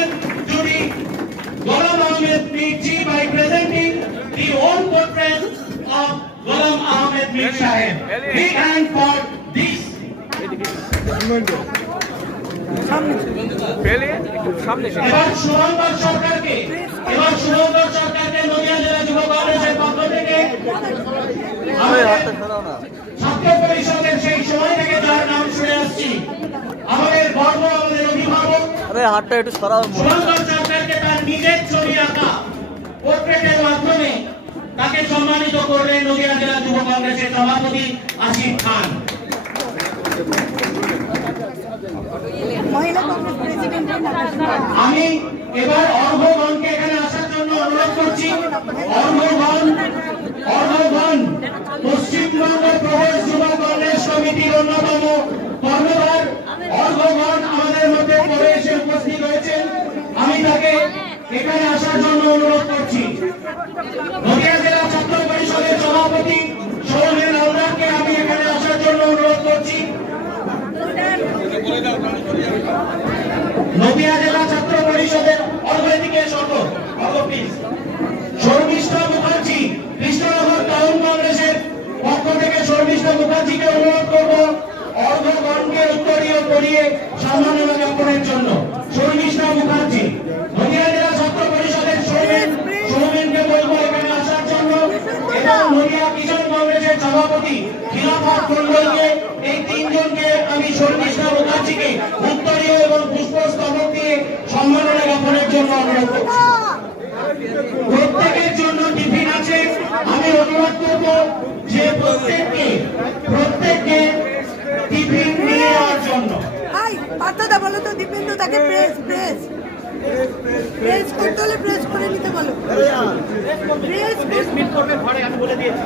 motion to the Ghulam Ahmed Mir ji by presenting the own portrait of Ghulam Ahmed Mir Sahib. Big hand for this. এবার শুভঙ্কর সরকারকে নদিয়া জেলা যুব কংগ্রেসের পক্ষ থেকে ছাত্র পরিষদের সেই সময় থেকে যার নাম শুনে আসছি, আমাদের গর্ব, আমাদের অভিভাবক শুভঙ্কর সরকারকে তার নিজের ছবি আঁকা পোর্ট্রেটের মাধ্যমে তাকে সম্মানিত করলেন নদিয়া জেলা যুব কংগ্রেসের সভাপতি আসিফ খান। আমি এবার অর্ঘগণকে এখানে আসার জন্য অনুরোধ করছি। অর্ঘগণ পশ্চিমবঙ্গ প্রদেশ যুব কংগ্রেস কমিটির অন্যতম কর্ণধার অর্ঘগণ আমাদের মধ্যে পরে এসে উপস্থিত হয়েছেন। আমি তাকে এখানে আসার জন্য অনুরোধ করছি। নদিয়া জেলা ছাত্র পরিষদের সভাপতি সৌমেন হালদারকে আমি এখানে আসার জন্য অনুরোধ করছি। নদিয়া জেলা ছাত্র পরিষদের অর্থনৈতিক শর্মিষ্ঠা মুখার্জি কৃষ্ণনগর টাউন কংগ্রেসের পক্ষ থেকে শর্মিষ্ঠা মুখার্জিকে অনুরোধ করব অর্ঘগণকে উত্তরীয় করিয়ে সম্মাননা জ্ঞাপনের জন্য। শর্মিষ্ঠা মুখার্জি। নদিয়া জেলা ছাত্র পরিষদের সৌমেনকে বলবো এখানে আসার জন্য, এবং নদিয়া কিষাণ কংগ্রেসের সভাপতি খিলাফত মন্ডলকে, এই তিনজনকে আমি শর্মিষ্ঠা মুখার্জিকে উত্তরীয় এবং পুষ্পস্তবক দিয়ে সম্মাননা জ্ঞাপনের জন্য অনুরোধ করছি। প্রত্যেকের জন্য টিফিন আছে। আমি অনুরোধ করব যে প্রত্যেককে টিফিন নিয়ে যাওয়ার জন্য। পাত্রদা বলো তো দীপেন্দু তাকে প্রেস করতে হলে প্রেস করে নিতে বলো। প্রেস মিট করবে ঘরে, আমি বলে দিয়েছি।